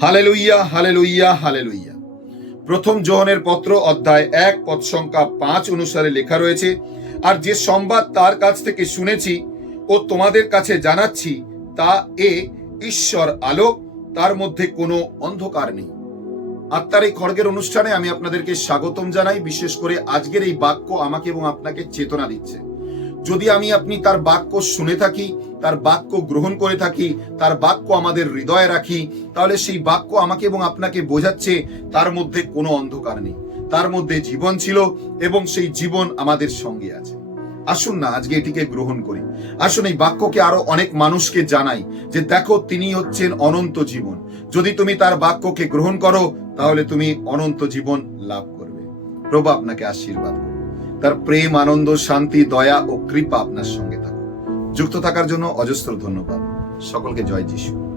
Hallelujah hallelujah hallelujah প্রথম জোহনের পত্র অধ্যায় এক, পদ সংখ্যা পাঁচ অনুসারে লেখা রয়েছে, আর যে সংবাদ তার কাছ থেকে শুনেছি ও তোমাদের কাছে জানাচ্ছি, তা এ, ঈশ্বর আলো তার মধ্যে কোনো অন্ধকার নেই। আত্মার এই খড়গের অনুষ্ঠানে আমি আপনাদেরকে স্বাগতম জানাই, বিশেষ করে আজকের এই বাক্য আমাকে এবং আপনাকে চেতনা দিচ্ছে। যদি আমি আপনি তার বাক্য শুনে থাকি তার বাক্য গ্রহণ করে থাকি, তার বাক্য আমাদের হৃদয়ে রাখি, তাহলে সেই বাক্য আমাকে এবং আপনাকে বোঝাচ্ছে তার মধ্যে কোনো অন্ধকার নেই। তার মধ্যে জীবন ছিল এবং সেই জীবন আমাদের সঙ্গে আছে। আসুন না আজকে এটিকে গ্রহণ করি। আসুন এই বাক্যকে আরও অনেক মানুষকে জানাই যে দেখো তিনি হচ্ছেন অনন্ত জীবন। যদি তুমি তার বাক্যকে গ্রহণ করো, তাহলে তুমি অনন্ত জীবন লাভ করবে। প্রভু আপনাকে আশীর্বাদ তার প্রেম, আনন্দ, শান্তি, দয়া ও কৃপা আপনার সঙ্গে যুক্ত থাকার জন্য অজস্র ধন্যবাদ। সকলকে জয় যিশু।